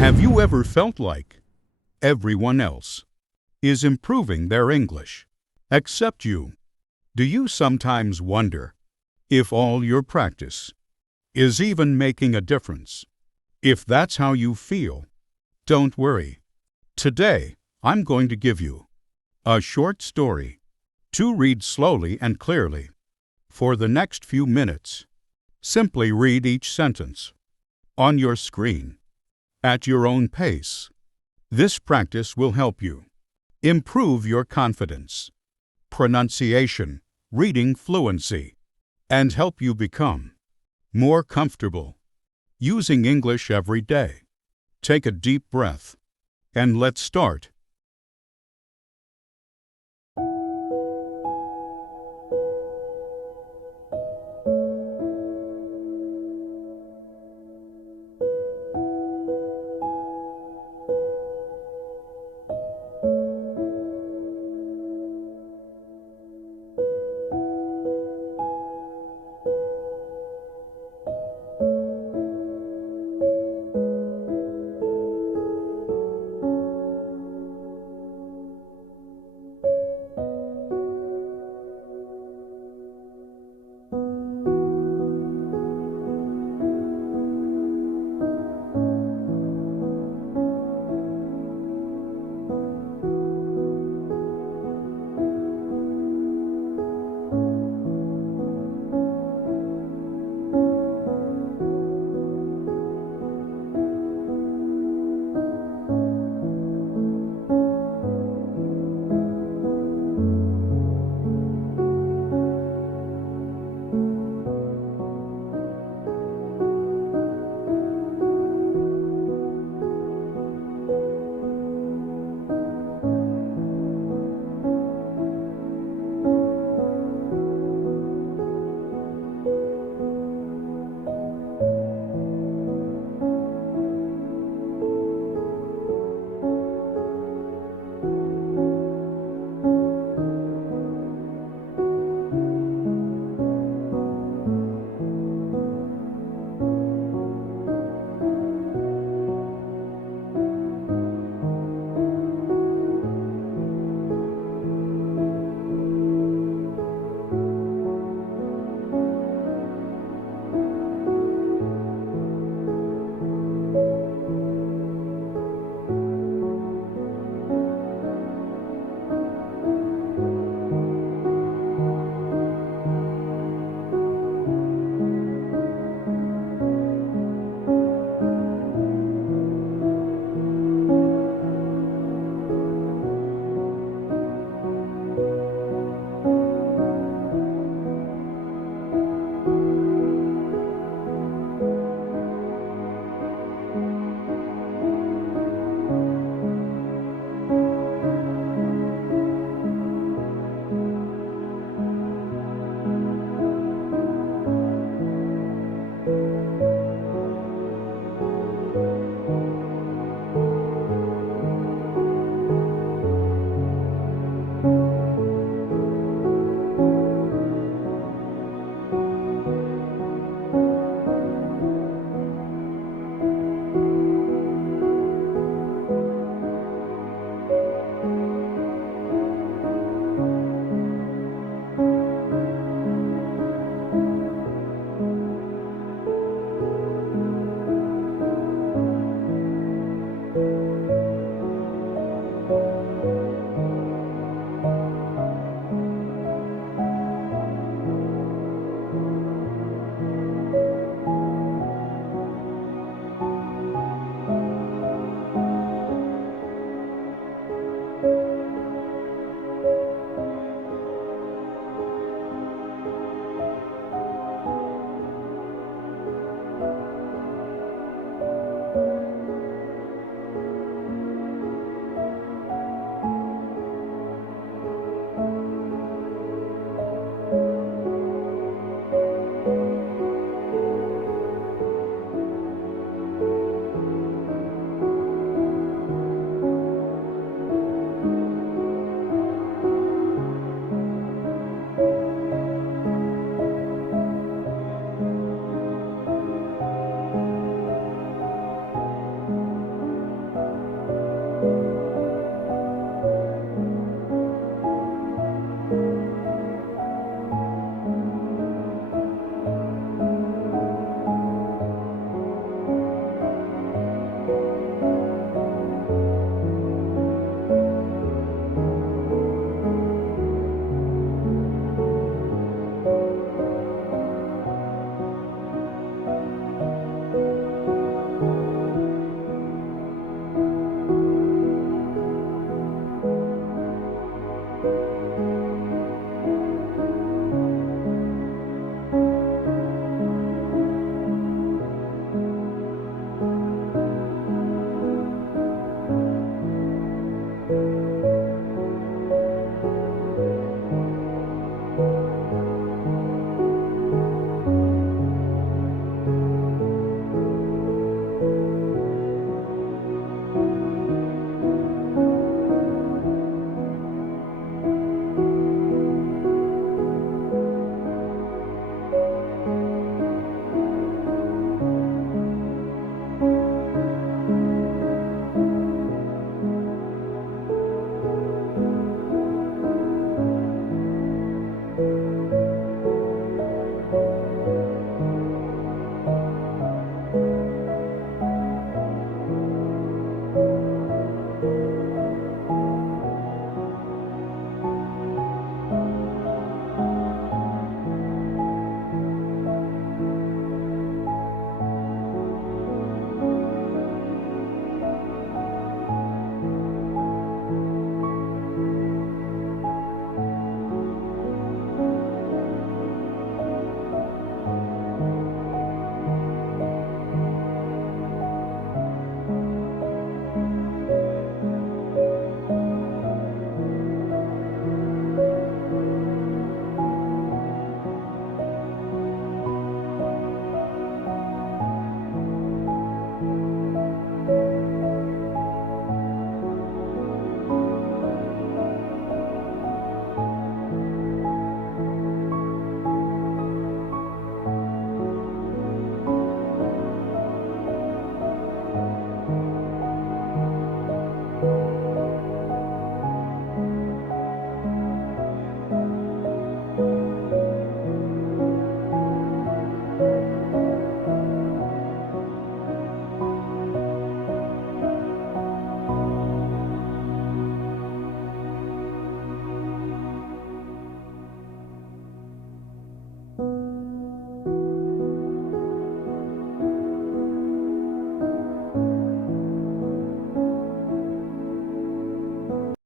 Have you ever felt like everyone else is improving their English except you? Do you sometimes wonder if all your practice is even making a difference? If that's how you feel, don't worry. Today, I'm going to give you a short story to read slowly and clearly. For the next few minutes, simply read each sentence on your screen at your own pace. This practice will help you improve your confidence, pronunciation, reading fluency, and help you become more comfortable using English every day. Take a deep breath, and let's start.